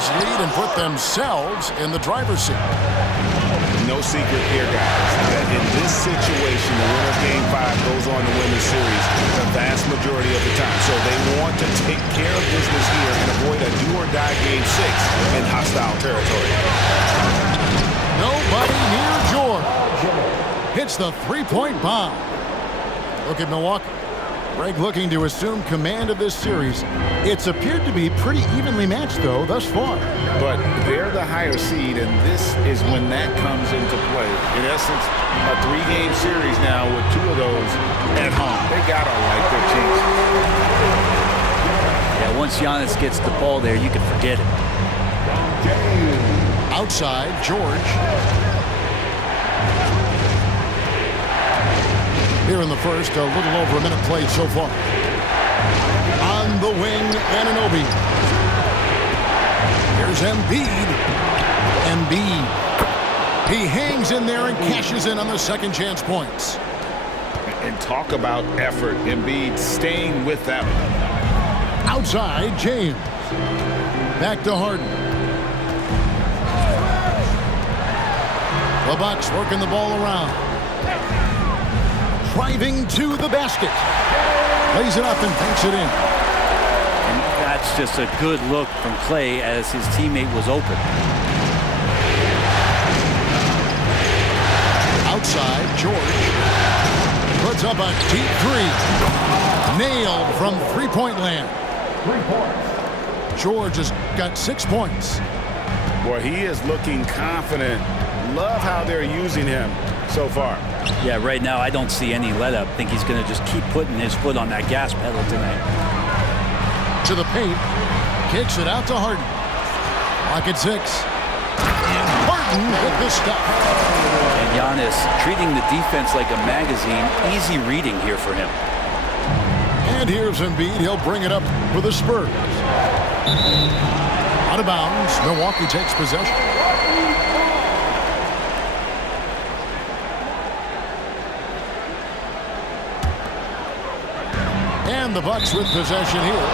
series lead and put themselves in the driver's seat. No secret here, guys, that in this situation, the winner of Game 5 goes on to win the series the vast majority of the time. So they want to take care of business here and avoid a do-or-die Game 6 in hostile territory. Nobody near George. Hits the three-point bomb. Look at Milwaukee. Greg looking to assume command of this series. It's appeared to be pretty evenly matched, though, thus far. But they're the higher seed, and this is when that comes into play. In essence, a three-game series now with two of those at home. They gotta like their chances. Yeah, once Giannis gets the ball there, you can forget it. Outside, George. Here in the first, a little over a minute played so far. On the wing, Anunoby. Here's Embiid. He hangs in there and cashes in on the second chance points. And talk about effort. Embiid staying with that one. Outside, James. Back to Harden. The Bucks working the ball around. Driving to the basket. Lays it up and banks it in. And that's just a good look from Clay as his teammate was open. Outside, George. Puts up a deep three. Nailed from three-point land. 3 points. George has got 6 points. Boy, he is looking confident. Love how they're using him so far. Yeah, right now I don't see any let up. I think he's going to just keep putting his foot on that gas pedal tonight. To the paint. Kicks it out to Harden. Lock at 6. And Harden with the stop. And Giannis treating the defense like a magazine. Easy reading here for him. And here's Embiid. He'll bring it up for the Spurs. Out of bounds. Milwaukee takes possession. And the Bucks with possession here.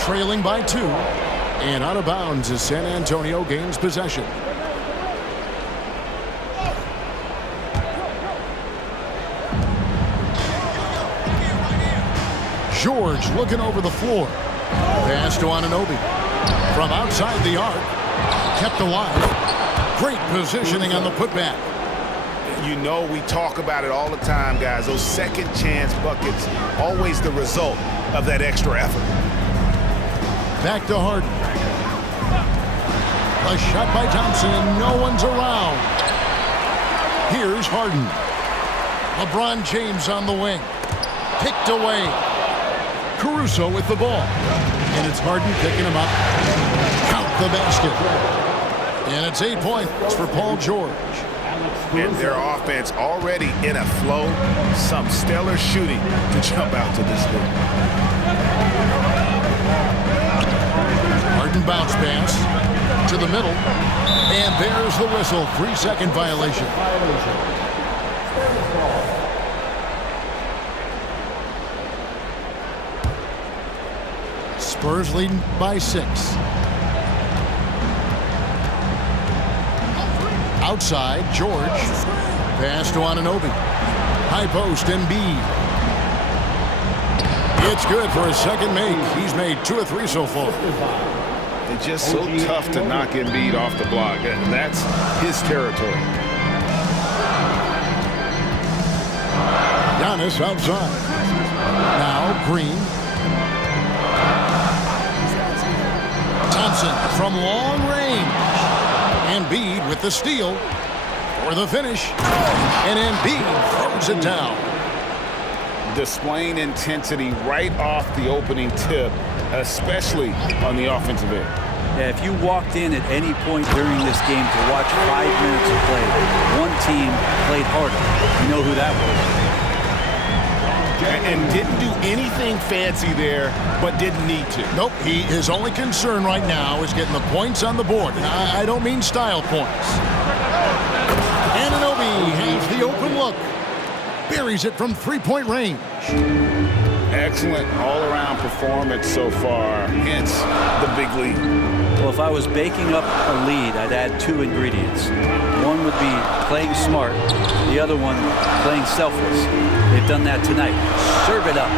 Trailing by 2. And out of bounds as San Antonio gains possession. George looking over the floor. Pass to Anunoby. From outside the arc. Kept alive. Great positioning on the putback. You know, we talk about it all the time, guys. Those second chance buckets, always the result of that extra effort. Back to Harden. A shot by Thompson and no one's around. Here's Harden. LeBron James on the wing. Picked away. Caruso with the ball. And it's Harden picking him up. Count the basket. And it's 8 points for Paul George. And their offense already in a flow. Some stellar shooting to jump out to this lead. Harden bounce pass to the middle. And there's the whistle. 3-second violation. Spurs leading by 6. Outside, George. Pass to Anunoby. High post, Embiid. It's good for a second make. He's made 2 or 3 so far. It's just so tough to knock Embiid off the block. That's his territory. Giannis outside. Now Green. Thompson from long range. Embiid with the steal for the finish. And Embiid throws it down. Displaying intensity right off the opening tip, especially on the offensive end. Yeah, if you walked in at any point during this game to watch 5 minutes of play, one team played harder. You know who that was. And didn't do anything fancy there, but didn't need to. Nope, his only concern right now is getting the points on the board. And I don't mean style points. Anunoby has the open look. Buries it from 3-point range. excellent all-around performance so far, hence the big lead. Well, if I was baking up a lead, I'd add 2 ingredients. One would be playing smart, the other one playing selfless. They've done that tonight. Serve it up.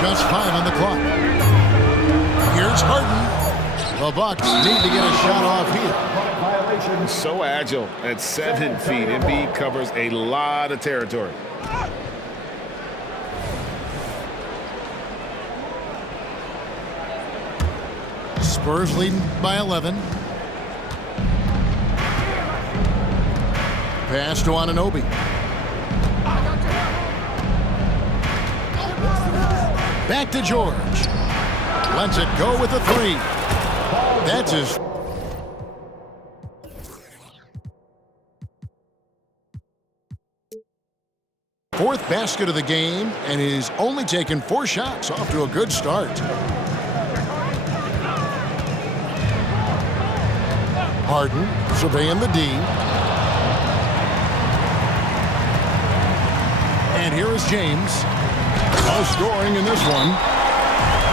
Just 5 on the clock. Here's Harden. The Bucks need to get a shot off here. So agile at 7 feet. Embiid covers a lot of territory. Spurs leading by 11. Pass to Anunoby. Back to George. Lets it go with the 3. That's his. Fourth basket of the game, and he's only taken 4 shots. Off to a good start. Harden surveying the D. And here is James. No scoring in this one.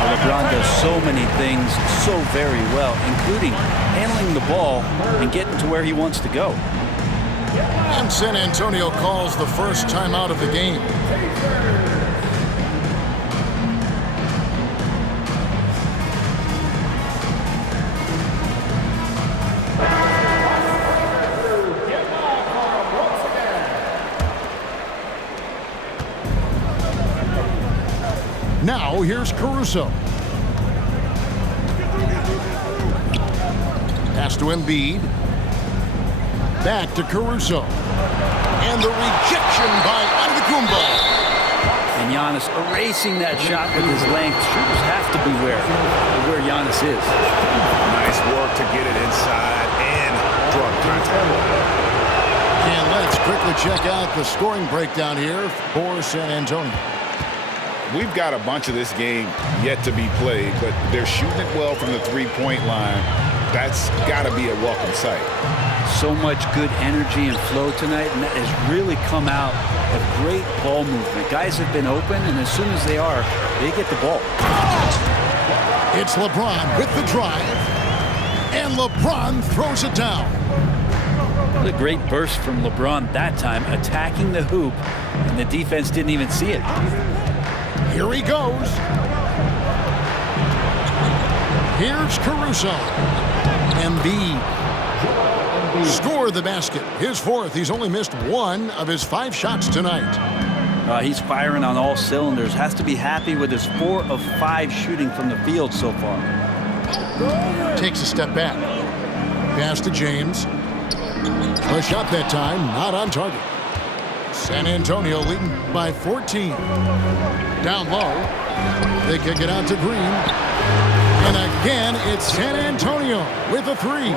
LeBron does so many things so very well, including handling the ball and getting to where he wants to go. And San Antonio calls the first timeout of the game. Now here's Caruso. Pass to Embiid. Back to Caruso. And the rejection by Antetokounmpo. And Giannis erasing that shot with his length. Shooters have to beware of where Giannis is. Nice work to get it inside and draw contact. And let's quickly check out the scoring breakdown here for San Antonio. We've got a bunch of this game yet to be played, but they're shooting it well from the 3-point line. That's got to be a welcome sight. So much good energy and flow tonight, and that has really come out of great ball movement. Guys have been open, and as soon as they are, they get the ball. It's LeBron with the drive, and LeBron throws it down. What a great burst from LeBron that time, attacking the hoop, and the defense didn't even see it. Here he goes. Here's Caruso. Embiid. Score the basket. His 4th. He's only missed 1 of his 5 shots tonight. He's firing on all cylinders. Has to be happy with his 4 of 5 shooting from the field so far. Takes a step back. Pass to James. A shot that time, not on target. San Antonio leading by 14. Down low. They kick it out to Green. And again, it's San Antonio with a 3.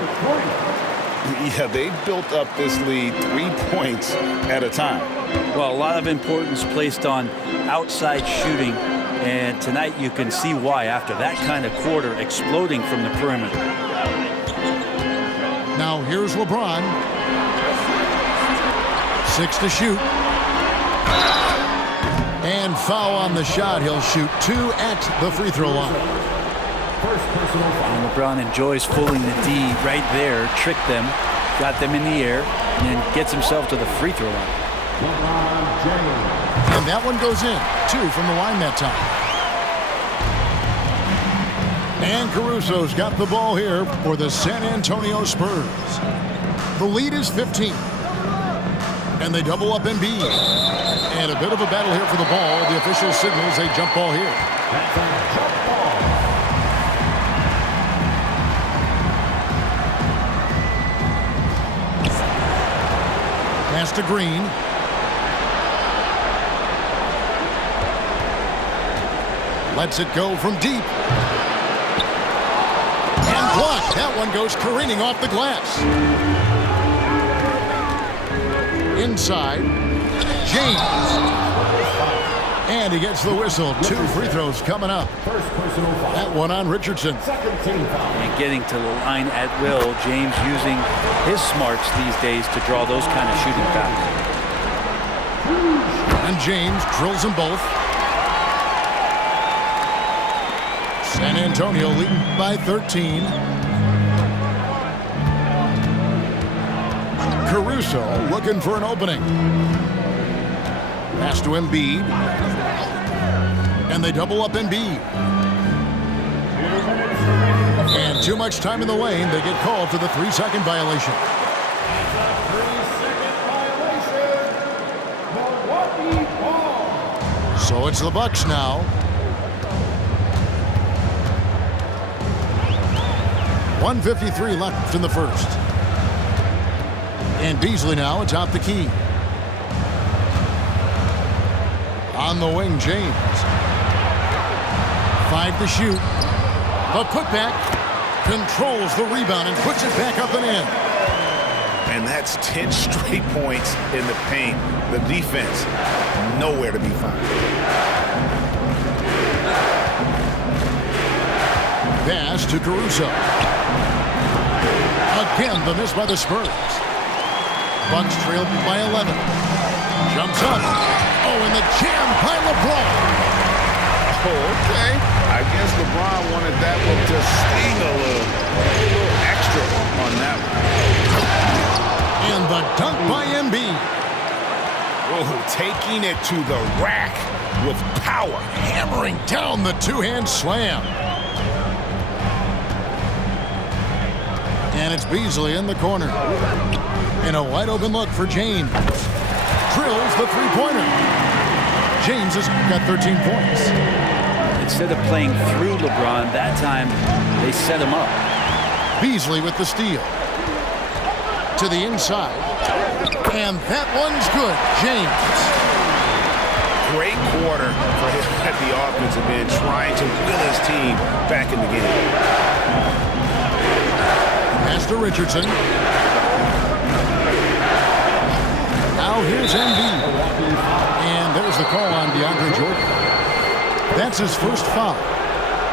Yeah, they built up this lead 3 points at a time. Well, a lot of importance placed on outside shooting, and tonight you can see why after that kind of quarter exploding from the perimeter. Now here's LeBron. 6 to shoot. And foul on the shot. He'll shoot 2 at the free throw line. And LeBron enjoys fooling the D right there, tricked them, got them in the air, and then gets himself to the free throw line. And that one goes in. 2 from the line that time. And Caruso's got the ball here for the San Antonio Spurs. The lead is 15. And they double up Embiid. And a bit of a battle here for the ball. The official signals a jump ball here. Pass to Green. Lets it go from deep. And blocked. That one goes careening off the glass. Inside. James. And he gets the whistle. 2 free throws coming up. That one on Richardson. And getting to the line at will. James using his smarts these days to draw those kind of shooting fouls. And James drills them both. San Antonio leading by 13. Caruso looking for an opening. Pass to Embiid. And they double up Embiid. And too much time in the lane. They get called for the 3-second violation. So it's the Bucks now. 1:53 left in the first. And Beasley now atop the key. On the wing, James. 5 to shoot. The putback controls the rebound and puts it back up and in. And that's 10 straight points in the paint. The defense, nowhere to be found. Pass to Caruso. Again, the miss by the Spurs. Bucks trailed by 11. Jumps up. Oh, and the jam by LeBron. Oh, okay. I guess LeBron wanted that one to sting a little extra on that one. And the dunk by Embiid. Oh, taking it to the rack with power. Hammering down the two-hand slam. And it's Beasley in the corner. And a wide-open look for James. Drills the three-pointer. James has got 13 points. Instead of playing through LeBron, that time they set him up. Beasley with the steal. To the inside. And that one's good. James. Great quarter for him at the offensive end, trying to will his team back in the game. Pass to Richardson. Now here's Embiid. And there's the call on DeAndre Jordan. That's his first foul.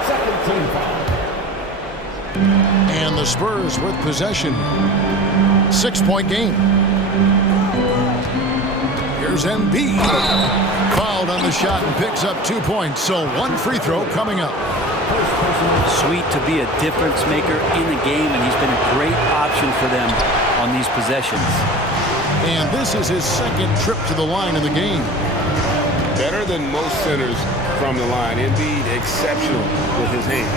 Second team foul. And the Spurs with possession. 6-point game. Here's Embiid. Fouled on the shot and picks up 2 points. So one free throw coming up. Sweet to be a difference maker in the game, and he's been a great option for them on these possessions. And this is his second trip to the line in the game. Better than most centers from the line. Embiid exceptional with his hand.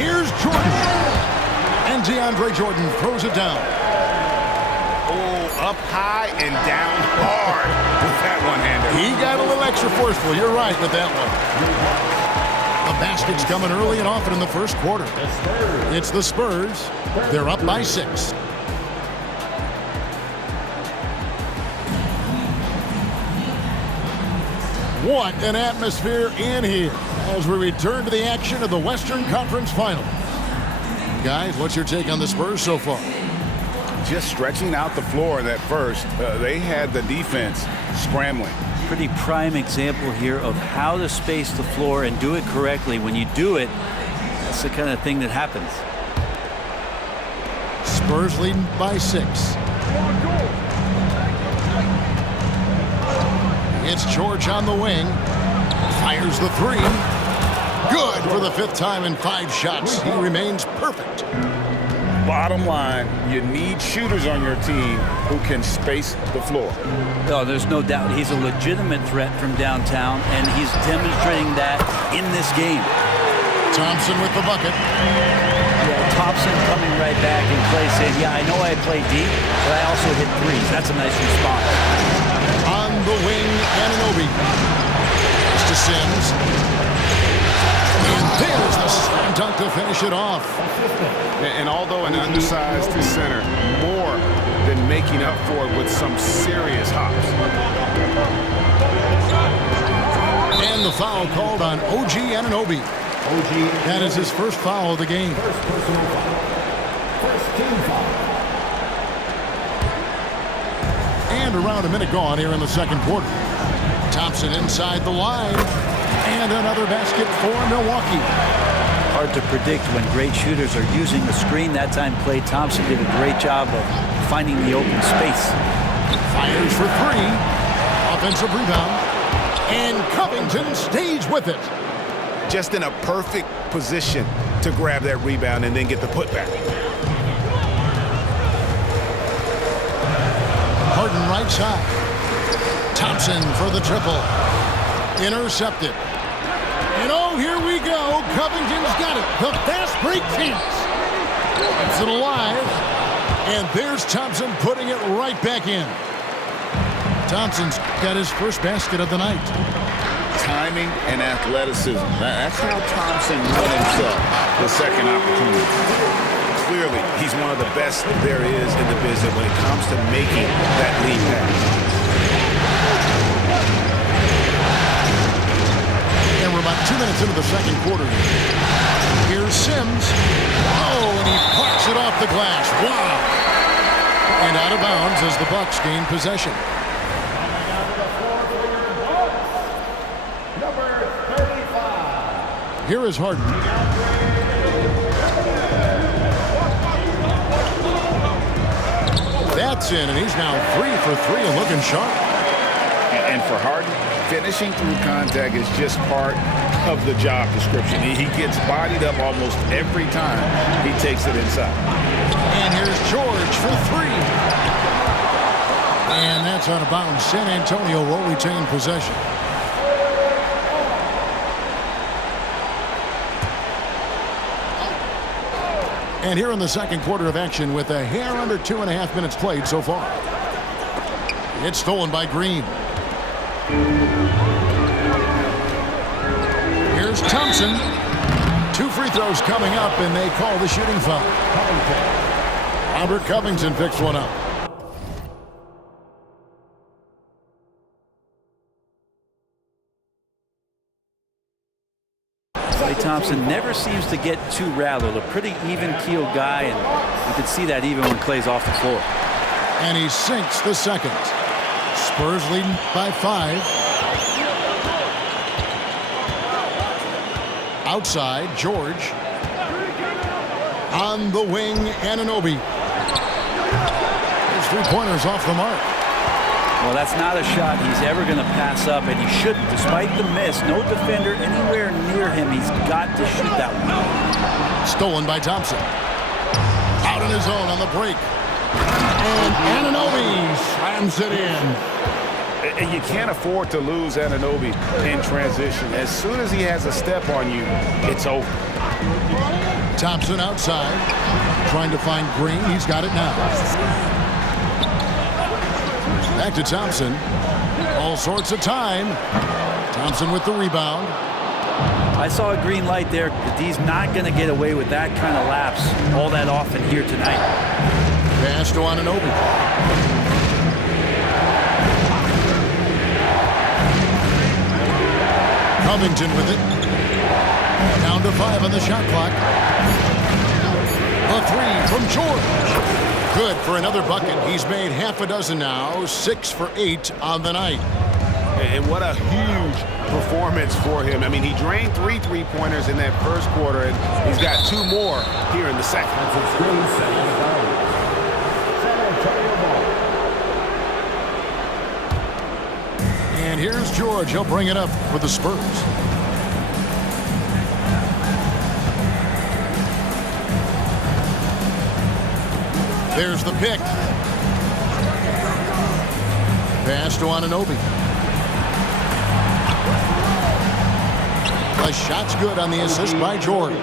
Here's Jordan. And DeAndre Jordan throws it down. Oh, up high and down hard with that one-hander. He got a little extra forceful. You're right with that one. The basket's coming early and often in the first quarter. It's the Spurs. They're up by 6. What an atmosphere in here as we return to the action of the Western Conference Final. Guys, what's your take on the Spurs so far? Just stretching out the floor in that first. They had the defense scrambling. Pretty prime example here of how to space the floor and do it correctly. When you do it, that's the kind of thing that happens. Spurs leading by 6. It's George on the wing. Fires the 3. Good for the 5th time in 5 shots. He remains perfect. Bottom line, you need shooters on your team who can space the floor. No, there's no doubt he's a legitimate threat from downtown, and he's demonstrating that in this game. Thompson with the bucket. Yeah, Thompson coming right back and play saying, yeah, I know I play deep, but I also hit threes. That's a nice response. On the wing, Anunoby. It's to Sims. And there's the slam dunk to finish it off. And although an undersized center, more than making up for it with some serious hops. And the foul called on OG Anunoby. That is his first foul of the game. First personal foul. First team foul. And around a minute gone here in the second quarter. Thompson inside the line. And another basket for Milwaukee. Hard to predict when great shooters are using the screen. That time, Klay Thompson did a great job of finding the open space. Fires for 3. Offensive rebound. And Covington stays with it. just in a perfect position to grab that rebound and then get the putback. Harden right side. Thompson for the triple. Intercepted. And oh, here we go. Covington's got it. The fast break chance. Keeps it alive. And there's Thompson putting it right back in. Thompson's got his first basket of the night. Timing and athleticism. That's how Thompson won himself the second opportunity. Clearly, he's one of the best there is in the business when it comes to making that lead pass. And we're about 2 minutes into the second quarter. Here's Sims. Oh, and he pucks it off the glass. Wow. And out of bounds as the Bucks gain possession. Here is Harden. That's in, and he's now 3 for 3 and looking sharp. And for Harden, finishing through contact is just part of the job description. He gets bodied up almost every time he takes it inside. And here's George for 3. And that's out of bounds. San Antonio will retain possession. And here in the second quarter of action with a hair under 2.5 minutes played so far. It's stolen by Green. Here's Thompson. 2 free throws coming up, and they call the shooting foul. Robert Covington picks one up. Thompson never seems to get too rattled. A pretty even-keeled guy, and you can see that even when Clay's off the floor. And he sinks the second. Spurs leading by 5. Outside, George. On the wing, Anunoby. Those 3-pointers off the mark. Well, that's not a shot he's ever going to pass up, and he shouldn't. Despite the miss, no defender anywhere near him. He's got to shoot that one. Stolen by Thompson. Out on his own on the break. And Anunoby slams it in. And you can't afford to lose Anunoby in transition. As soon as he has a step on you, it's over. Thompson outside. Trying to find Green. He's got it now. Back to Thompson. All sorts of time. Thompson with the rebound. I saw a green light there. He's not going to get away with that kind of lapse all that often here tonight. Pass to Anunoby. Covington with it. Down to 5 on the shot clock. A 3 from George. Good for another bucket. He's made half a dozen now. 6 for 8 on the night. And what a huge performance for him. I mean, he drained 3 3-pointers in that first quarter, and he's got 2 more here in the second. And here's George. He'll bring it up for the Spurs. There's the pick. Pass to Anunoby. The shot's good on the assist by George.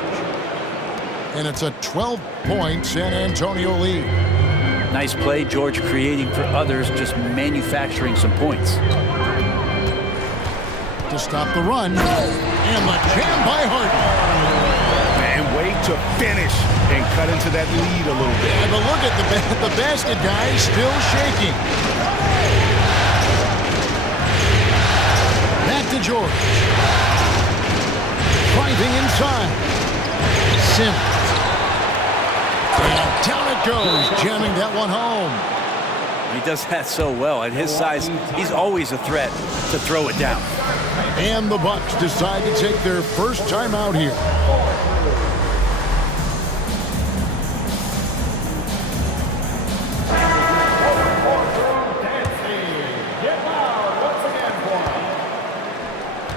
And it's a 12-point San Antonio lead. Nice play, George creating for others, just manufacturing some points. To stop the run. And the jam by Harden. And wait to finish and cut into that lead a little bit. But look at the basket guy still shaking. Back to George. Driving inside. Sims. And down it goes, jamming that one home. He does that so well. At his size, he's always a threat to throw it down. And the Bucks decide to take their first time out here.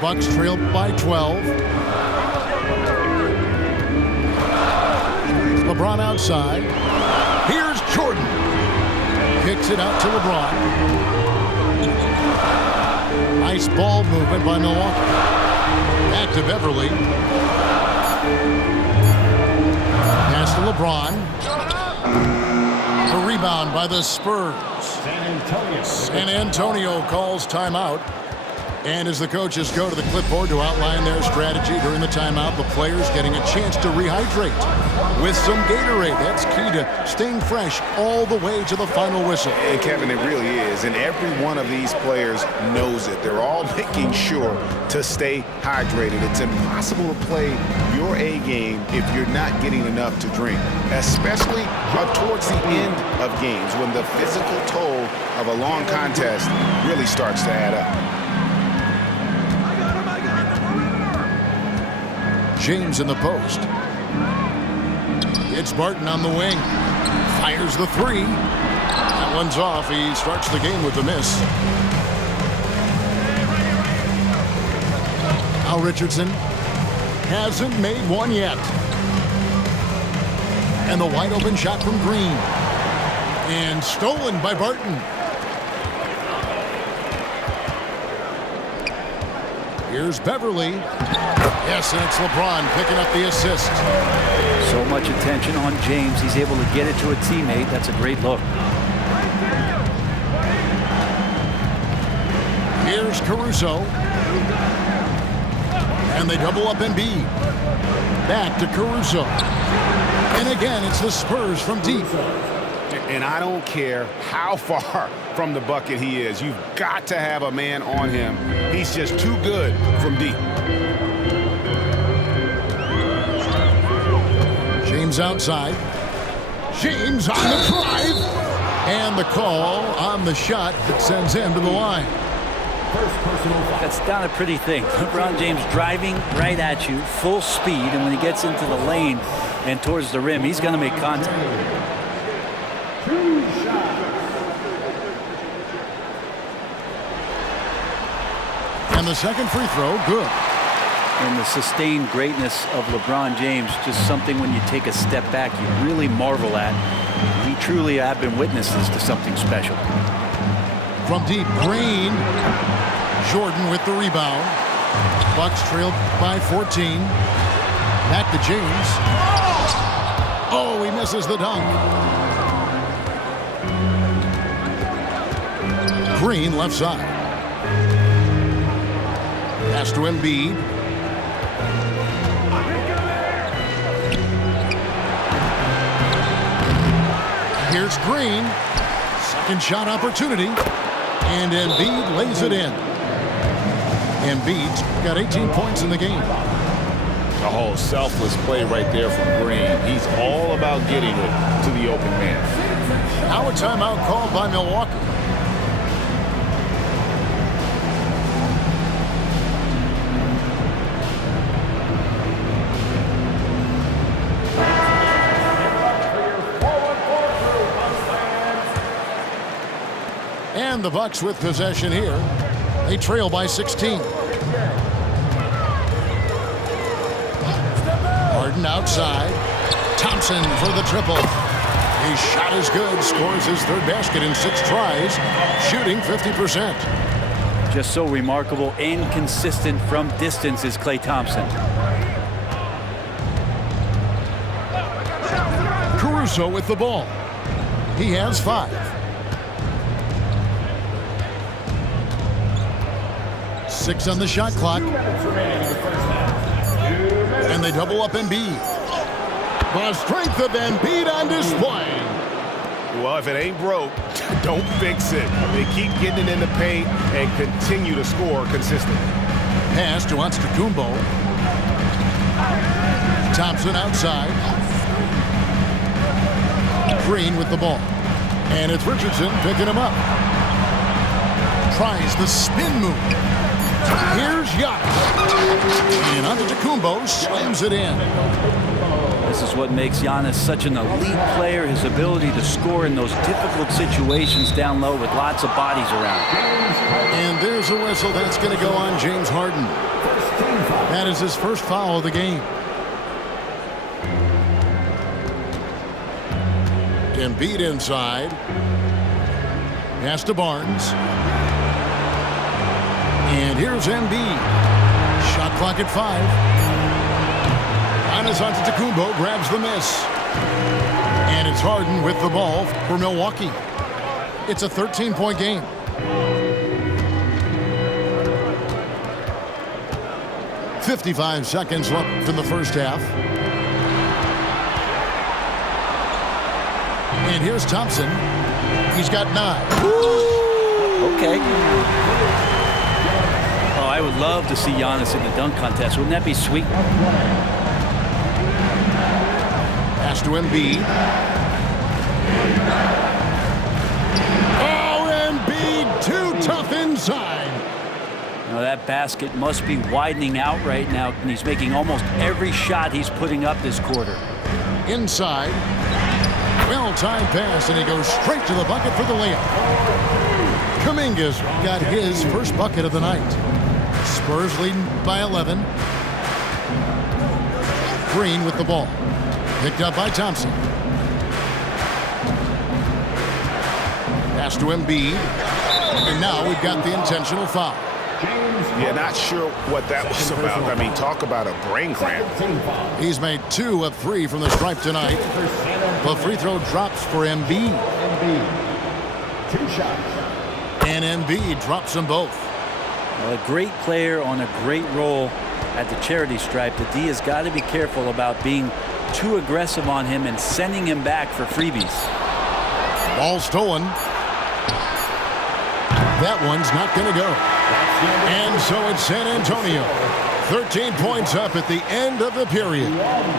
Bucks trail by 12. LeBron outside. Here's Jordan. Kicks it out to LeBron. Nice ball movement by Milwaukee. Back to Beverly. Pass to LeBron. The rebound by the Spurs. San Antonio calls timeout. And as the coaches go to the clipboard to outline their strategy during the timeout, the players getting a chance to rehydrate with some Gatorade. That's key to staying fresh all the way to the final whistle. And Kevin, it really is. And every one of these players knows it. They're all making sure to stay hydrated. It's impossible to play your A game if you're not getting enough to drink, especially towards the end of games when the physical toll of a long contest really starts to add up. James in the post. It's Barton on the wing. Fires the three. That one's off. He starts the game with a miss. Al Richardson hasn't made one yet. And the wide open shot from Green. And stolen by Barton. Here's Beverly. Yes, and it's LeBron picking up the assist. So much attention on James. He's able to get it to a teammate. That's a great look. Here's Caruso. And they double up Embiid. Back to Caruso. And again, it's the Spurs from deep. And I don't care how far from the bucket he is. You've got to have a man on him. He's just too good from deep. James outside. James on the drive. And the call on the shot that sends him to the line. That's not a pretty thing. LeBron James driving right at you, full speed, and when he gets into the lane and towards the rim, he's going to make contact. And the second free throw, good. And the sustained greatness of LeBron James, just something when you take a step back, you really marvel at. We truly have been witnesses to something special. From deep, Green. Jordan with the rebound. Bucks trailed by 14. Back to James. Oh, he misses the dunk. Green left side. Pass to Embiid. Here's Green. Second shot opportunity. And Embiid lays it in. Embiid's got 18 points in the game. A whole selfless play right there from Green. He's all about getting it to the open man. Now a timeout called by Milwaukee. And the Bucks with possession here. They trail by 16. Harden outside. Thompson for the triple. His shot is good. Scores his third basket in 6 tries. Shooting 50%. Just so remarkable and consistent from distance is Klay Thompson. Caruso with the ball. He has 5. 6 on the shot clock. And they double up Embiid. The strength of Embiid on display. Well, if it ain't broke, don't fix it. They keep getting it in the paint and continue to score consistently. Pass to Antetokounmpo. Thompson outside. Green with the ball. And it's Richardson picking him up. Tries the spin move. Here's Giannis. And Antetokounmpo slams it in. This is what makes Giannis such an elite player, his ability to score in those difficult situations down low with lots of bodies around. And there's a whistle that's going to go on James Harden. That is his first foul of the game. Embiid inside. Pass to Barnes. And here's Embiid. Shot clock at 5. Giannis Antetokounmpo grabs the miss. And it's Harden with the ball for Milwaukee. It's a 13-point game. .55 seconds left in the first half. And here's Thompson. He's got 9. Okay. Oh, I would love to see Giannis in the dunk contest. Wouldn't that be sweet? Pass to Embiid. Oh, Embiid, too tough inside. Now that basket must be widening out right now, and he's making almost every shot he's putting up this quarter. Inside. Well-timed pass, and he goes straight to the bucket for the layup. Kuminga's got his first bucket of the night. Spurs leading by 11. Green with the ball. Picked up by Thompson. Pass to Embiid. And now we've got the intentional foul. Yeah, not sure what that was about. I mean, talk about a brain cramp. He's made 2 of 3 from the stripe tonight. The free throw drops for Embiid. 2 shots. And Embiid drops them both. Well, a great player on a great role at the charity stripe. The D has got to be careful about being too aggressive on him and sending him back for freebies. Ball stolen. That one's not going to go. And so it's San Antonio. 13 points up at the end of the period.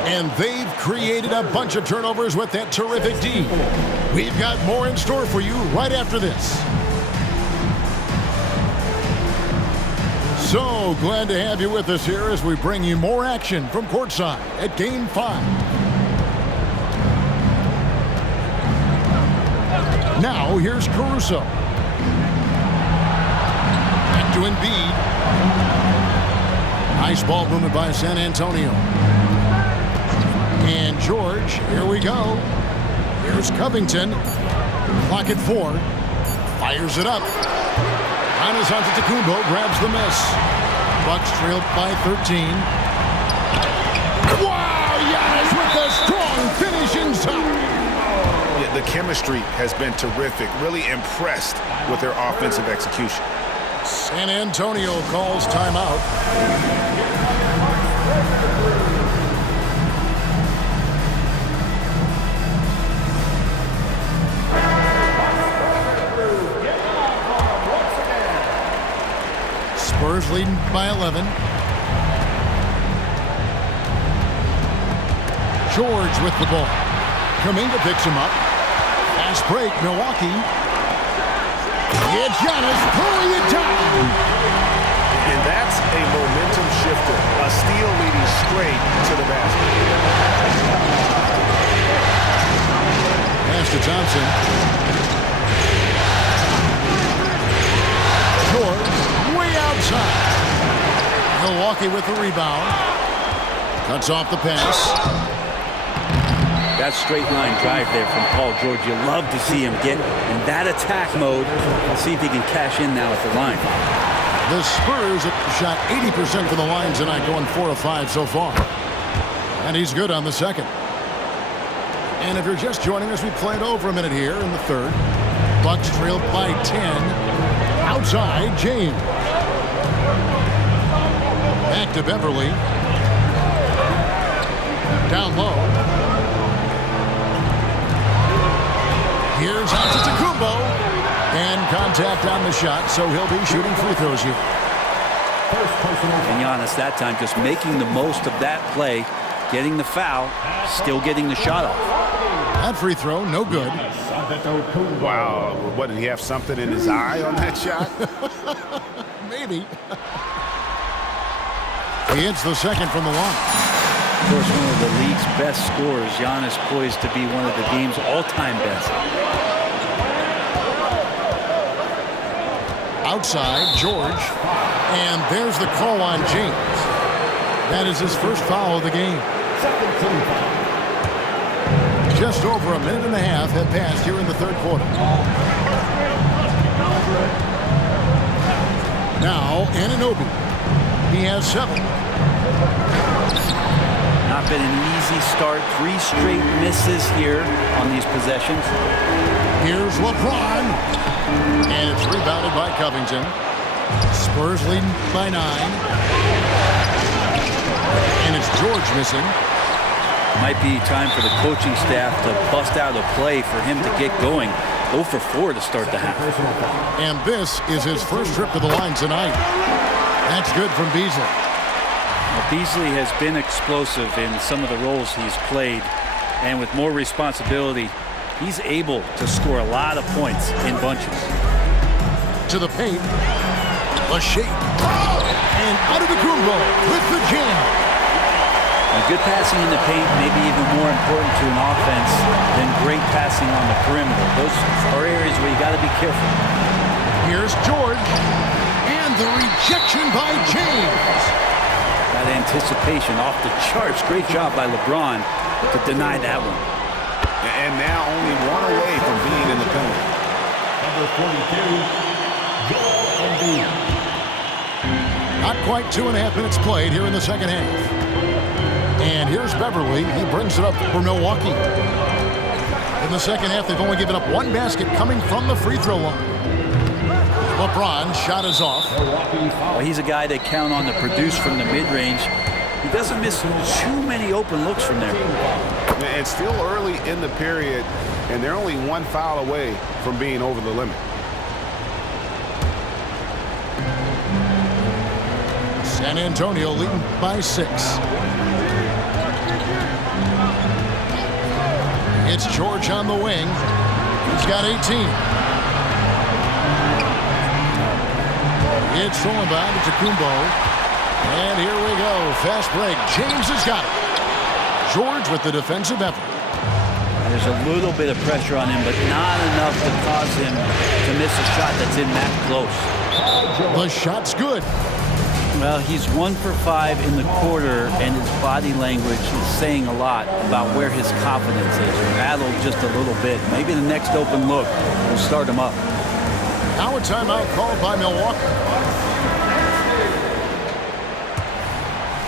And they've created a bunch of turnovers with that terrific D. We've got more in store for you right after this. So glad to have you with us here as we bring you more action from courtside at Game 5. Now here's Caruso. Back to Embiid. Nice ball movement by San Antonio. And George, here we go. Here's Covington. Clock at 4. Fires it up. Giannis Antetokounmpo grabs the miss. Bucks trailed by 13. Wow, Giannis with the strong finish inside. Yeah, the chemistry has been terrific. Really impressed with their offensive execution. San Antonio calls timeout. Spurs leading by 11. George with the ball. Kuminga picks him up. Fast break, Milwaukee. It's Giannis pulling it down. And that's a momentum shifter. A steal leading straight to the basket. Pass to Thompson. George way outside. Milwaukee with the rebound. Cuts off the pass. That straight line drive there from Paul George. You love to see him get in that attack mode. Let's see if he can cash in now at the line. The Spurs have shot 80% from the line tonight, going 4 of 5 so far. And he's good on the second. And if you're just joining us, we played over a minute here in the third. Bucks trailed by 10. Outside, James. Back to Beverly. Down low. Here's Antetokounmpo. And contact on the shot, so he'll be shooting free throws here. And Giannis that time just making the most of that play, getting the foul, still getting the shot off. That free throw, no good. Wow. What, did he have something in his eye on that shot? Maybe. He hits the second from the line. Of course, one of the league's best scorers. Giannis poised to be one of the game's all-time best. Outside, George. And there's the call on James. That is his first foul of the game. Just over a minute and a half have passed here in the third quarter. Now, Anunoby. He has 7. Not been an easy start. 3 straight misses here on these possessions. Here's LeBron. And it's rebounded by Covington. Spurs leading by 9. And it's George missing. Might be time for the coaching staff to bust out a play for him to get going. 0 for 4 to start the half. And this is his first trip to the line tonight. That's good from Beasley. Well, Beasley has been explosive in some of the roles he's played. And with more responsibility, he's able to score a lot of points in bunches. To the paint. The shape. And out of the Kumbo with the jam. Good passing in the paint may be even more important to an offense than great passing on the perimeter. Those are areas where you got to be careful. Here's George. And the rejection by James. That anticipation off the charts. Great job by LeBron to deny that one. And now only 1 away from being in the penalty. Number 42, Joel Embiid. Not quite 2.5 minutes played here in the second half. And here's Beverly. He brings it up for Milwaukee. In the second half, they've only given up 1 basket coming from the free throw line. LeBron shot is off. Well, he's a guy they count on to produce from the mid-range. He doesn't miss too many open looks from there. And still early in the period, and they're only 1 foul away from being over the limit. San Antonio leading by 6. It's George on the wing. He's got 18. It's stolen by Kumbo. And here we go. Fast break. James has got it. George with the defensive effort. There's a little bit of pressure on him, but not enough to cause him to miss a shot that's in that close. The shot's good. Well, he's 1 for 5 in the quarter, and his body language is saying a lot about where his confidence is. Rattled just a little bit. Maybe the next open look will start him up. Now a timeout called by Milwaukee.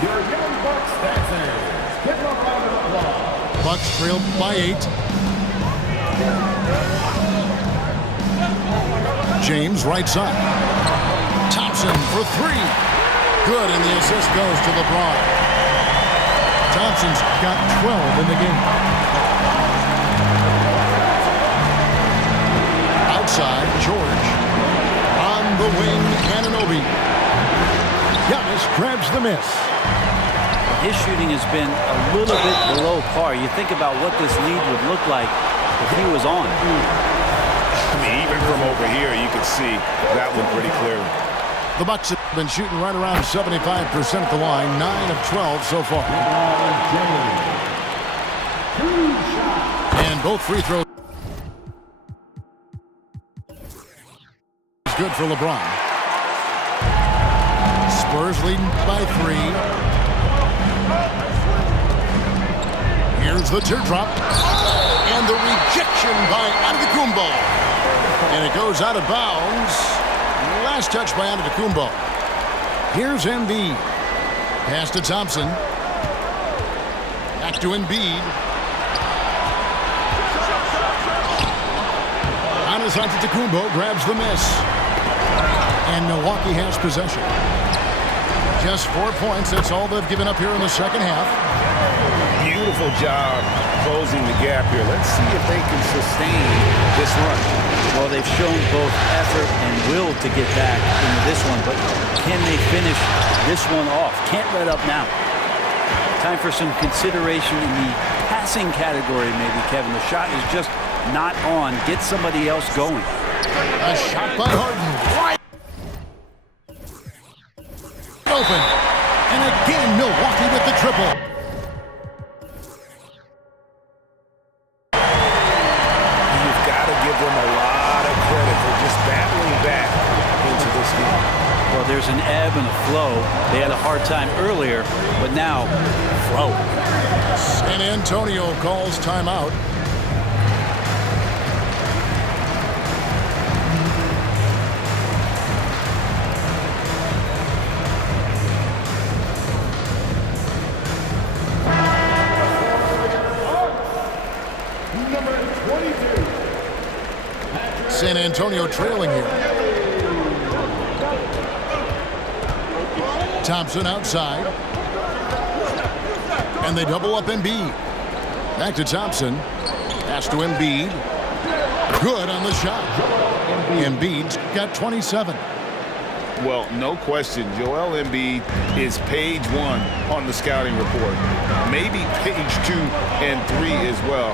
Your young Bucks dancers. Give them a round of applause. Bucks trailed by 8. James right side. Thompson for 3. Good, and the assist goes to LeBron. Thompson's got 12 in the game. Outside, George. On the wing, Anunoby. Giannis grabs the miss. His shooting has been a little bit below par. You think about what this lead would look like if he was on. I mean, even from over here, you can see that one pretty clearly. The Bucks have been shooting right around 75% at the line, 9 of 12 so far. And both free throws good for LeBron. Spurs leading by 3. Here's the teardrop. And the rejection by Antetokounmpo. And it goes out of bounds. Last touch by Antetokounmpo. Here's Embiid. Pass to Thompson. Back to Embiid. Giannis Antetokounmpo grabs the miss. And Milwaukee has possession. Just 4 points. That's all they've given up here in the second half. Beautiful job closing the gap here. Let's see if they can sustain this run. Well, they've shown both effort and will to get back into this one, but can they finish this one off? Can't let up now. Time for some consideration in the passing category, maybe, Kevin. The shot is just not on. Get somebody else going. A shot by Harden. Open. And again, Milwaukee with the triple. You've got to give them a lot of credit for just battling back into this game. Well, there's an ebb and a flow. They had a hard time earlier, but now, flow. San Antonio calls timeout. Number 22. San Antonio trailing here. Thompson outside. And they double up Embiid. Back to Thompson. Pass to Embiid. Good on the shot. Embiid's got 27. Well, no question, Joel Embiid is page 1 on the scouting report. Maybe page 2 and 3 as well.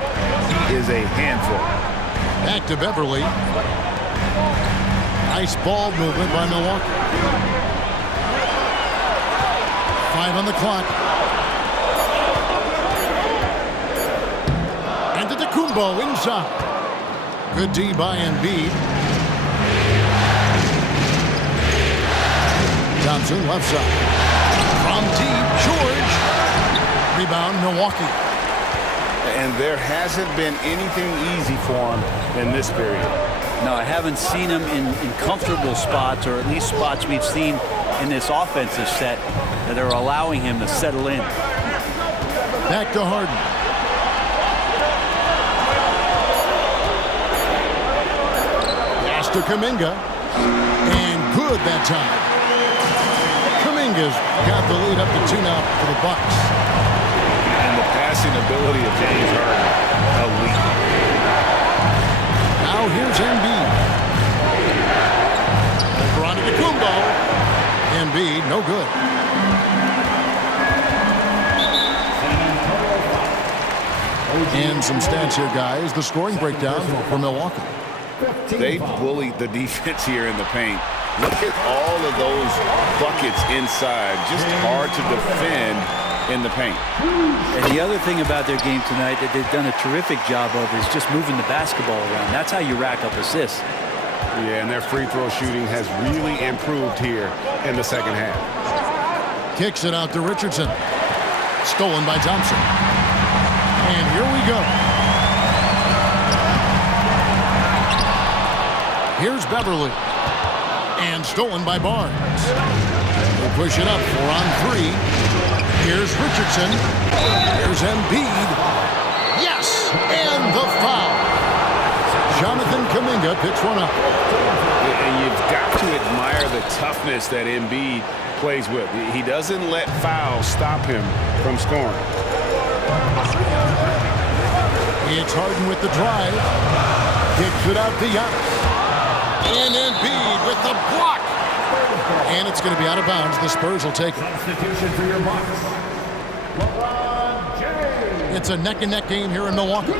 He is a handful. Back to Beverly. Nice ball movement by Milwaukee. 5 on the clock. And to Kumbo inside. Good D by Embiid. Thompson left side. From deep, George. Rebound, Milwaukee. And there hasn't been anything easy for him in this period. No, I haven't seen him in comfortable spots, or at least spots we've seen in this offensive set that are allowing him to settle in. Back to Harden. Pass to Kuminga. And good that time. Kuminga's got the lead up to 2 now for the Bucks. And the passing ability of James Harden, elite. Now here's Embiid. LeBron to Kumbo. Embiid, no good. And some stats here, guys. The scoring breakdown for Milwaukee. They bullied the defense here in the paint. Look at all of those buckets inside. Just hard to defend in the paint. And the other thing about their game tonight that they've done a terrific job of is just moving the basketball around. That's how you rack up assists. Yeah, and their free throw shooting has really improved here in the second half. Kicks it out to Richardson. Stolen by Thompson. And here we go. Here's Beverly. And stolen by Barnes. They push it up 4 on 3. Here's Richardson. Here's Embiid. Yes! And the foul. Jonathan Kuminga picks one up. And you've got to admire the toughness that Embiid plays with. He doesn't let fouls stop him from scoring. It's Harden with the drive. Kicks it out to Giannis. And Embiid with the block. And it's going to be out of bounds. The Spurs will take it. Substitution for your Bucks. LeBron James. It's a neck-and-neck game here in Milwaukee.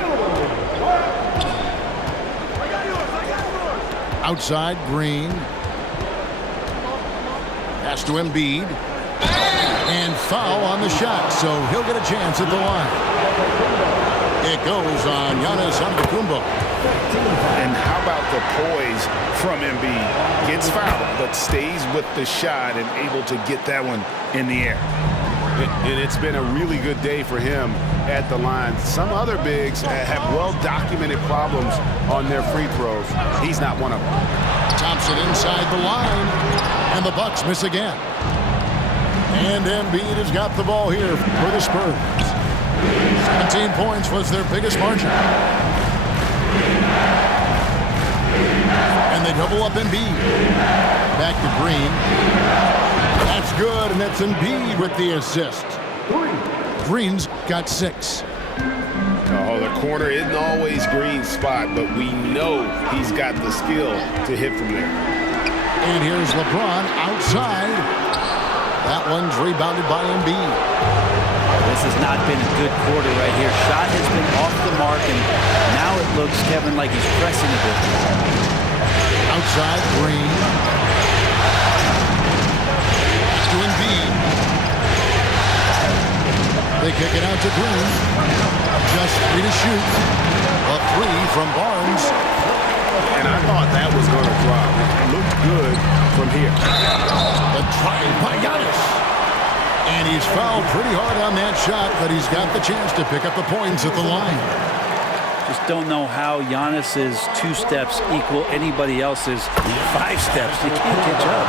Outside, Green. Pass to Embiid. And foul on the shot, so he'll get a chance at the line. It goes on Giannis Antetokounmpo. And how about the poise from Embiid? Gets fouled, but stays with the shot and able to get that one in the air. And it's been a really good day for him at the line. Some other bigs have well-documented problems on their free throws. He's not one of them. Thompson inside the line, and the Bucks miss again. And Embiid has got the ball here for the Spurs. 17 points was their biggest margin. And they double up Embiid. Back to Green. That's good, and that's Embiid with the assist. Green's got 6. Oh, the corner isn't always Green's spot, but we know he's got the skill to hit from there. And here's LeBron outside. That one's rebounded by Embiid. This has not been a good quarter right here. Shot has been off the mark, and now it looks, Kevin, like he's pressing a bit. Outside, Green. To Embiid. They kick it out to Green. Just 3 to shoot. A 3 from Barnes. And I thought that was going to drop. It looked good from here. The drive by Giannis. And he's fouled pretty hard on that shot, but he's got the chance to pick up the points at the line. Just don't know how Giannis's 2 steps equal anybody else's 5 steps. You can't catch up.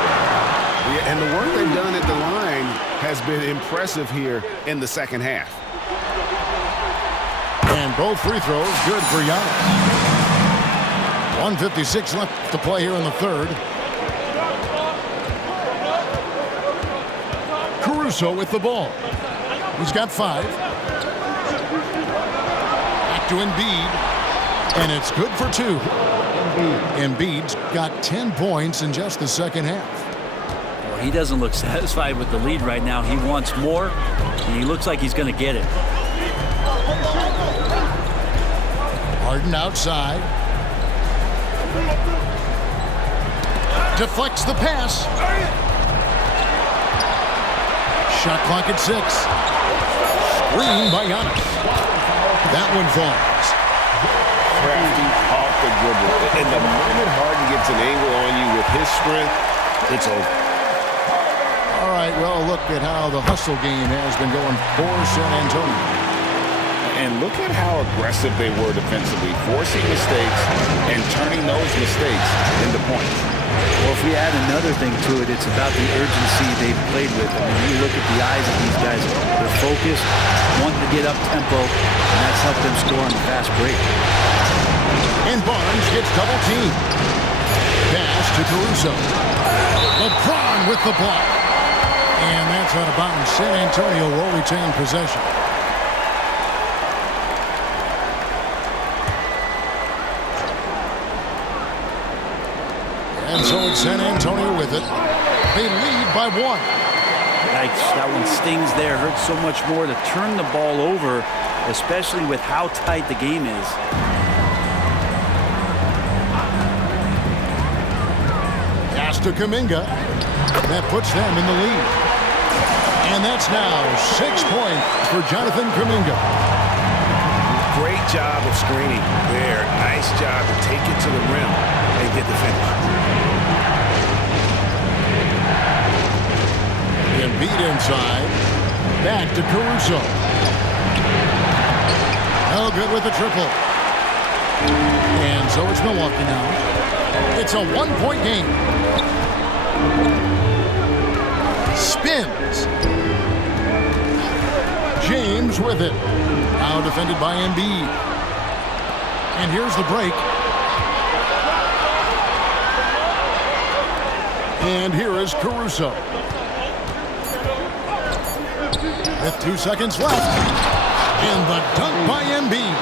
Yeah, and the work they've done at the line has been impressive here in the second half. And both free throws good for Giannis. 1:56 left to play here in the third. Caruso with the ball. He's got 5. Back to Embiid. And it's good for 2. Embiid's got 10 points in just the second half. Well, he doesn't look satisfied with the lead right now. He wants more, and he looks like he's going to get it. Harden outside. Deflects the pass. Shot clock at 6. Screen by Giannis. That one falls. Crafty off the dribble. And the moment Harden gets an angle on you with his strength, it's over. All right, well, look at how the hustle game has been going for San Antonio. And look at how aggressive they were defensively, forcing mistakes and turning those mistakes into points. Well, if we add another thing to it, it's about the urgency they've played with. I mean, you look at the eyes of these guys. They're focused, wanting to get up tempo, and that's helped them score on the fast break. And Barnes gets double teamed. Pass to Caruso. LeBron with the block. And that's out of bounds. San Antonio will retain possession. And so it's San Antonio with it. They lead by 1. Yikes, that one stings there. Hurts so much more to turn the ball over, especially with how tight the game is. Pass to Kuminga. That puts them in the lead. And that's now 6 points for Jonathan Kuminga. Great job of screening there. Nice job to take it to the rim and get the finish. Embiid inside. Back to Caruso. No good with the triple. And so it's Milwaukee now. It's a 1-point game. Spins. James with it. Now defended by Embiid. And here's the break. And here is Caruso. With 2 seconds left. And the dunk by Embiid.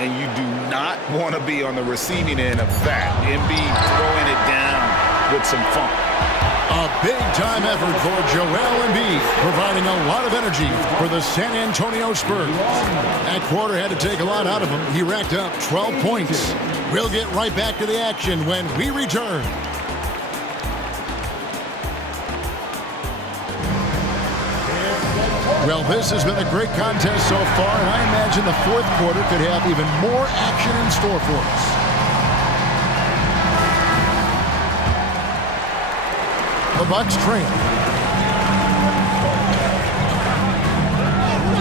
And you do not want to be on the receiving end of that. Embiid throwing it down with some funk. A big-time effort for Joel Embiid, providing a lot of energy for the San Antonio Spurs. That quarter had to take a lot out of him. He racked up 12 points. We'll get right back to the action when we return. Well, this has been a great contest so far, and I imagine the fourth quarter could have even more action in store for us. The Bucks trail.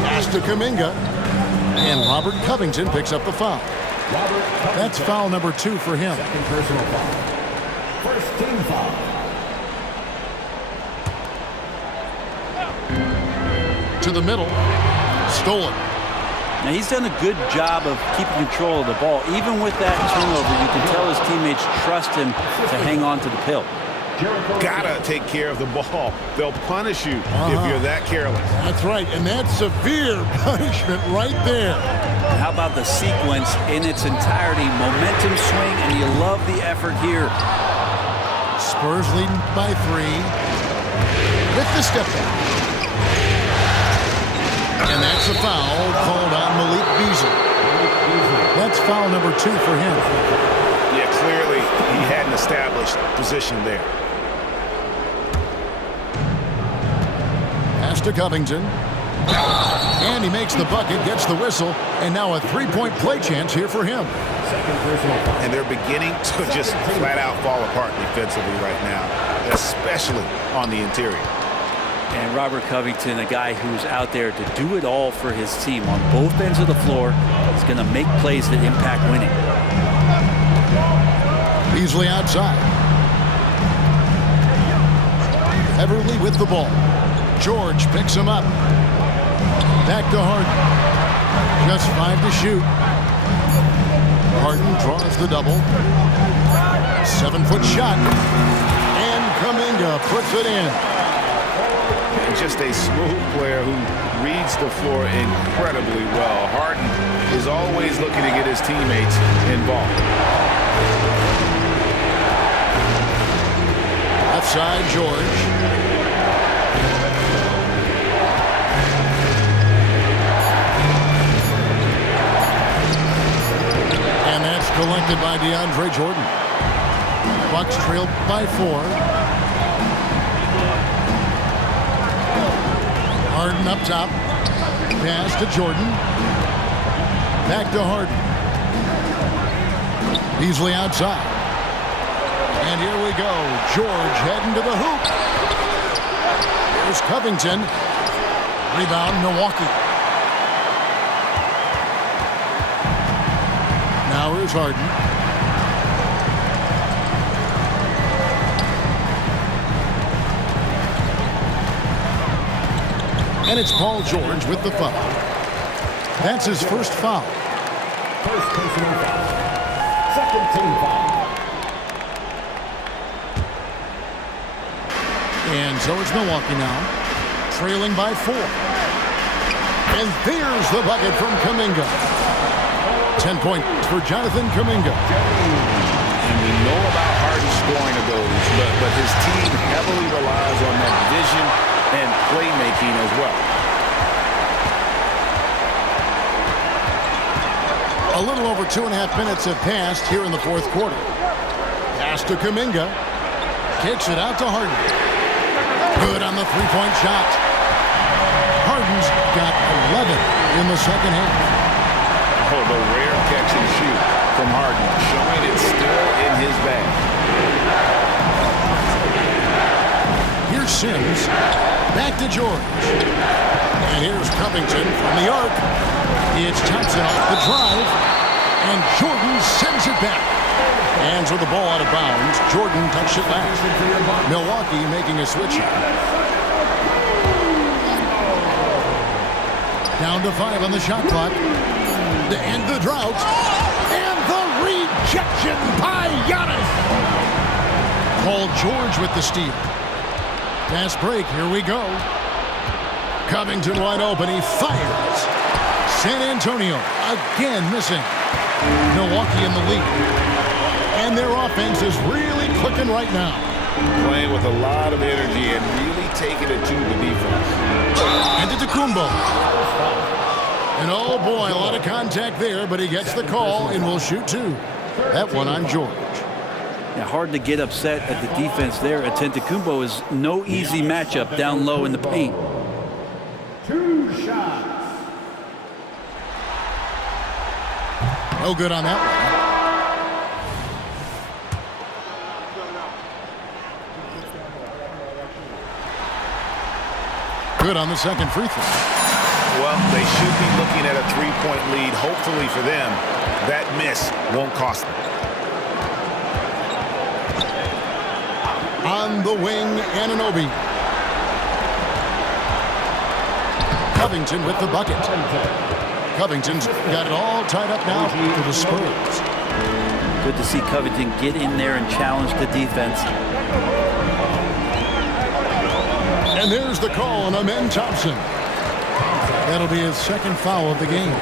Pass to Kuminga. And Robert Covington picks up the foul. That's foul number 2 for him. Second personal foul. First team foul. To the middle. Stolen. Now, he's done a good job of keeping control of the ball. Even with that turnover, you can tell his teammates trust him to hang on to the pill. Gotta take care of the ball. They'll punish you if you're that careless. That's right, and that's severe punishment right there. How about the sequence in its entirety? Momentum swing, and you love the effort here. Spurs leading by 3. With the step back. And that's a foul called on Malik Beasley. That's foul number 2 for him. Yeah, clearly he had an established position there. Pass to Covington. And he makes the bucket, gets the whistle, and now a 3-point play chance here for him. And they're beginning to just flat out fall apart defensively right now, especially on the interior. And Robert Covington, a guy who's out there to do it all for his team on both ends of the floor. He's going to make plays that impact winning. Beasley outside. Everly with the ball. George picks him up. Back to Harden. Just 5 to shoot. Harden draws the double. 7-foot shot. And Kuminga puts it in. And just a smooth player who reads the floor incredibly well. Harden is always looking to get his teammates involved. Left side, George. And that's collected by DeAndre Jordan. Bucks trailed by 4. Harden up top. Pass to Jordan. Back to Harden. Beasley outside. And here we go. George heading to the hoop. Here's Covington. Rebound, Milwaukee. Now here's Harden. And it's Paul George with the foul. That's his first foul. First personal foul. Second team foul. And so it's Milwaukee now, trailing by 4. And there's the bucket from Kuminga. 10 points for Jonathan Kuminga. And we know about Harden's scoring abilities, but his team heavily relies on that vision and playmaking as well. A little over 2.5 minutes have passed here in the fourth quarter. Pass to Kuminga. Kicks it out to Harden. Good on the three-point shot. Harden's got 11 in the second half. Oh, the rare catch and shoot from Harden, showing it's still in his bag. Here's Sims. Back to George. And here's Covington from the arc. It's Thompson off the drive. And Jordan sends it back. Hands with the ball out of bounds. Jordan touched it last. Milwaukee making a switch. Down to 5 on the shot clock. To end the drought. And the rejection by Giannis. Paul George with the steal. Fast break. Here we go. Covington wide open. He fires. San Antonio again missing. Milwaukee in the lead. And their offense is really clicking right now. Playing with a lot of energy and really taking it to the defense. And to Tacumbo. And oh boy, a lot of contact there, but he gets the call and will shoot 2. That one on George. Yeah, hard to get upset at the defense there. Antetokounmpo is no easy matchup down low in the paint. 2 shots. No good on that one. Good on the second free throw. Well, they should be looking at a 3-point lead. Hopefully for them, that miss won't cost them. On the wing, Anunoby. Covington with the bucket. Covington's got it all tied up now for the Spurs. Good to see Covington get in there and challenge the defense. And there's the call on Amen Thompson. That'll be his second foul of the game.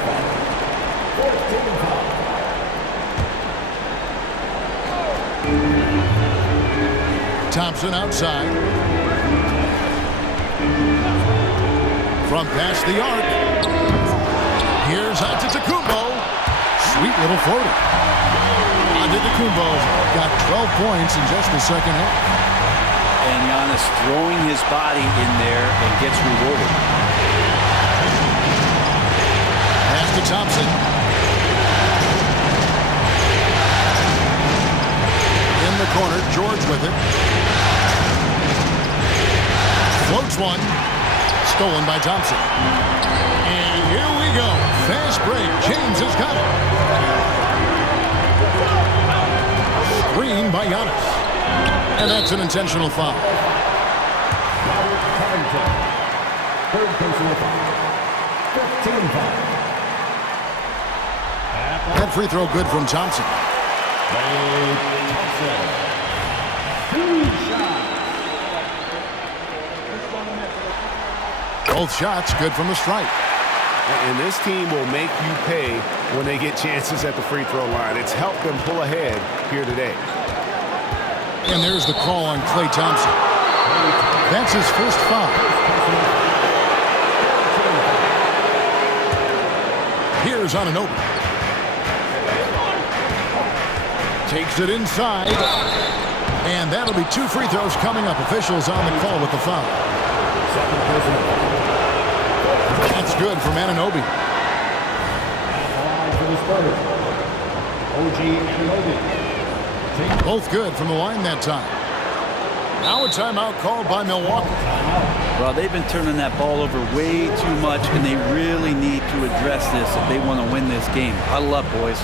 Thompson outside. From past the arc. Here's Antetokounmpo. Sweet little floater. Antetokounmpo got 12 points in just the second half. And Giannis throwing his body in there and gets rewarded. Pass to Thompson. In the corner, George with it. Floats one. Stolen by Thompson. And here we go. Fast break. James has got it. Screen by Giannis. And that's an intentional foul. Third personal foul. 15 foul. free throw good from Thompson. Both shots good from the stripe. And this team will make you pay when they get chances at the free throw line. It's helped them pull ahead here today. And there's the call on Klay Thompson. That's his first foul. Here's Anunoby. Takes it inside. And that'll be 2 free throws coming up. Officials on the call with the foul. That's good from Anunoby. For the Spurs, OG Anunoby. Both good from the line that time. Now a timeout called by Milwaukee. Well, they've been turning that ball over way too much, and they really need to address this if they want to win this game. Huddle up, boys.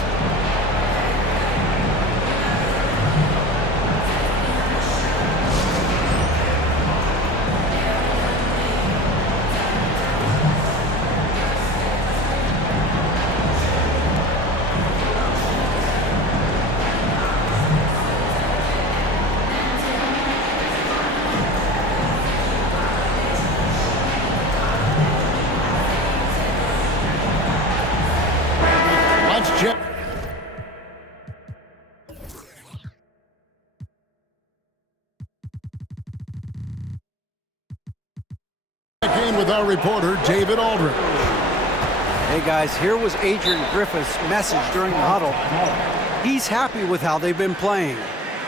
With our reporter, David Aldridge. Hey guys, here was Adrian Griffith's message during the huddle. He's happy with how they've been playing.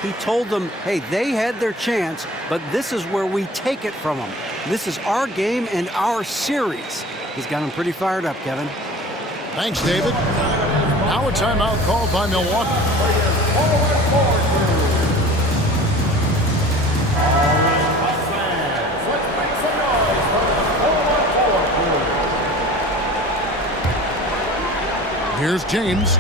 He told them, hey, they had their chance, but this is where we take it from them. This is our game and our series. He's got them pretty fired up, Kevin. Thanks, David. Now a timeout called by Milwaukee. Here's James.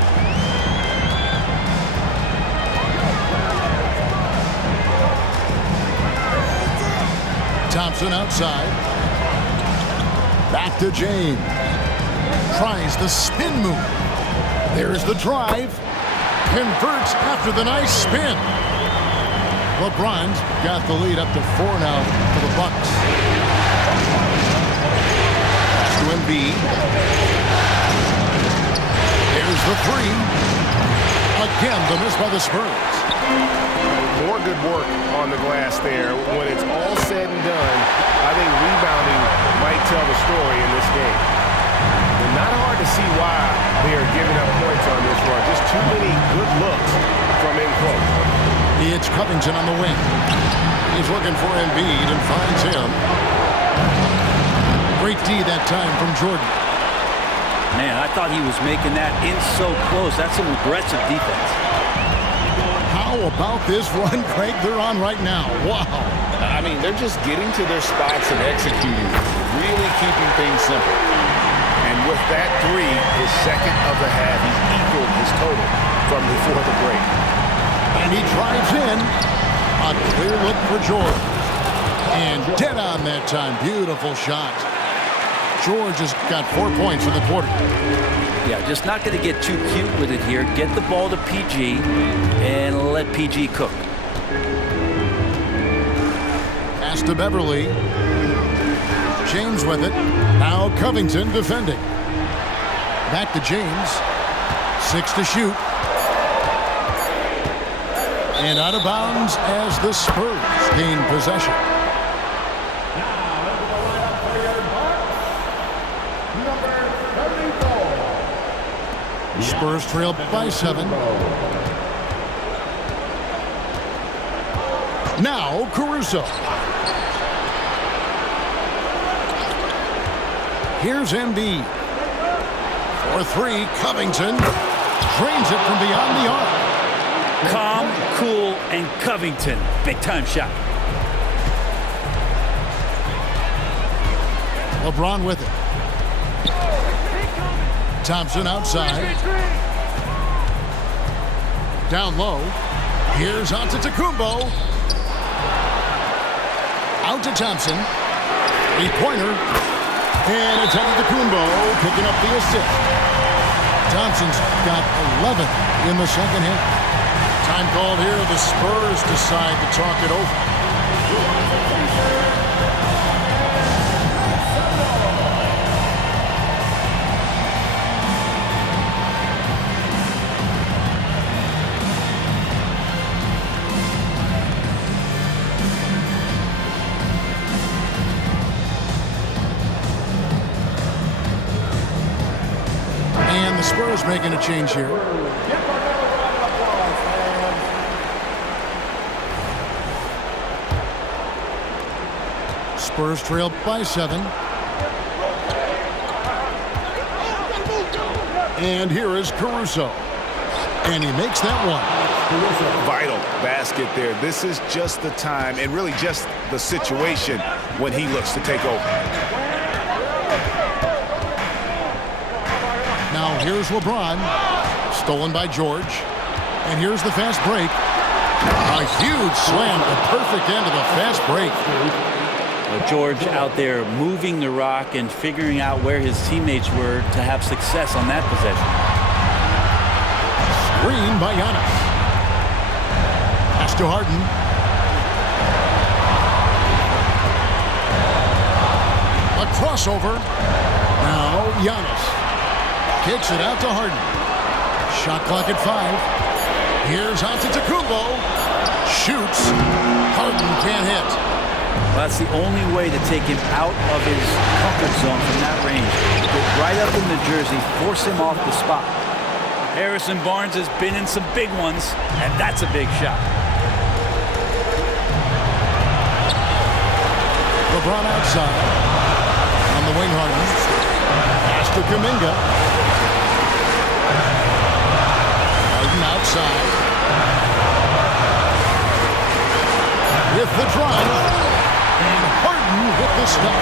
Thompson outside. Back to James. Tries the spin move. There's the drive. Converts after the nice spin. LeBron's got the lead up to 4 now for the Bucks. Pass to Embiid. There's the 3. Again, the miss by the Spurs. More good work on the glass there. When it's all said and done, I think rebounding might tell the story in this game. And not hard to see why they are giving up points on this run. Just too many good looks from in close. It's Covington on the wing. He's looking for Embiid and finds him. Great D that time from Jordan. Man, I thought he was making that in so close. That's some aggressive defense. How about this run, Craig, they're on right now? Wow. I mean, they're just getting to their spots and executing, really keeping things simple. And with that 3, his second of the half, he's equaled his total from before the break. And he drives in. A clear look for George. And dead on that time. Beautiful shot. George has got 4 points in the quarter. Yeah, just not going to get too cute with it here. Get the ball to PG and let PG cook. Pass to Beverly. James with it. Now Covington defending. Back to James. 6 to shoot. And out of bounds as the Spurs gain possession. Spurs trail by 7. Now Caruso. Here's Embiid. For 3, Covington drains it from beyond the arc. Calm, cool, and Covington. Big-time shot. LeBron with it. Thompson outside. Down low. Here's Antetokounmpo. Out to Thompson. 3-pointer. And it's Antetokounmpo picking up the assist. Thompson's got 11 in the second half. Time called here. The Spurs decide to talk it over. And the Spurs making a change here. Spurs trail by 7. And here is Caruso. And he makes that one. Vital basket there. This is just the time and really just the situation when he looks to take over. Now here's LeBron. Stolen by George. And here's the fast break. A huge slam. The perfect end of the fast break. George out there moving the rock and figuring out where his teammates were to have success on that possession. Screen by Giannis. Pass to Harden. A crossover. Now Giannis kicks it out to Harden. Shot clock at 5. Here's Antetokounmpo. Shoots. Harden can't hit. Well, that's the only way to take him out of his comfort zone from that range. Get right up in the jersey, force him off the spot. Harrison Barnes has been in some big ones, and that's a big shot. LeBron outside. On the wing, Harden. Pass to Kuminga. Harden outside. With the drive. And Harden with the stop.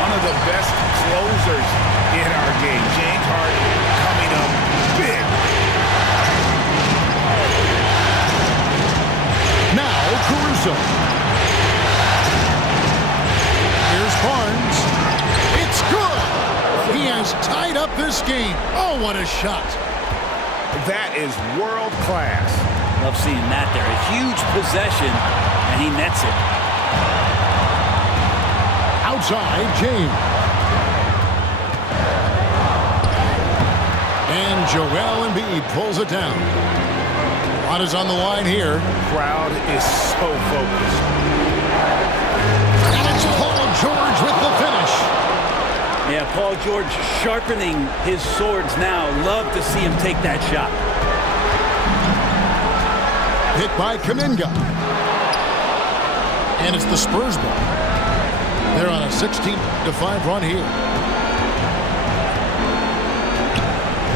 One of the best closers in our game. James Harden coming up big. Now Caruso. Here's Barnes. It's good. He has tied up this game. Oh, what a shot. That is world class. Love seeing that there. A huge possession, and he nets it. Outside, James. And Joel Embiid pulls it down. A lot is on the line here. Crowd is so focused. And it's Paul George with the finish. Yeah, Paul George sharpening his swords now. Love to see him take that shot. Hit by Kuminga. And it's the Spurs ball. They're on a 16-5 run here.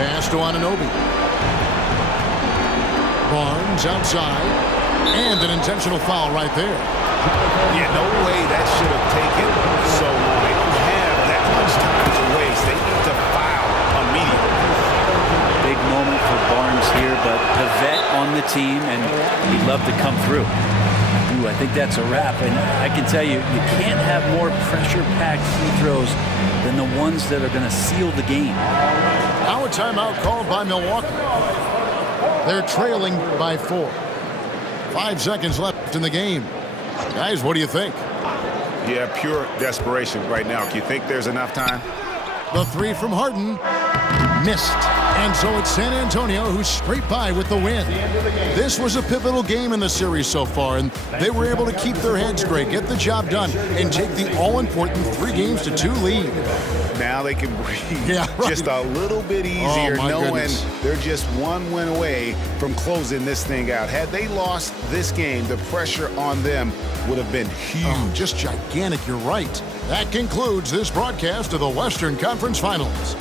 Pass to Anunoby. Barnes outside. And an intentional foul right there. Yeah, no way that should have taken so long. They don't have that much time to waste. They need to foul immediately. Big moment for Barnes here, but the vet on the team, and he'd love to come through. Ooh, I think that's a wrap, and I can tell you, you can't have more pressure-packed free throws than the ones that are going to seal the game. Now a timeout called by Milwaukee. They're trailing by 4. 5 seconds left in the game. Guys, what do you think? Yeah, pure desperation right now. Do you think there's enough time? The 3 from Harden. Missed. And so it's San Antonio who's scraped by with the win. This was a pivotal game in the series so far, and they were able to keep their heads straight, get the job done, and take the all-important 3-2 lead. Now they can breathe right. just a little bit easier, knowing goodness. they're just one win away from closing this thing out. Had they lost this game, the pressure on them would have been huge. Oh, just gigantic, you're right. That concludes this broadcast of the Western Conference Finals.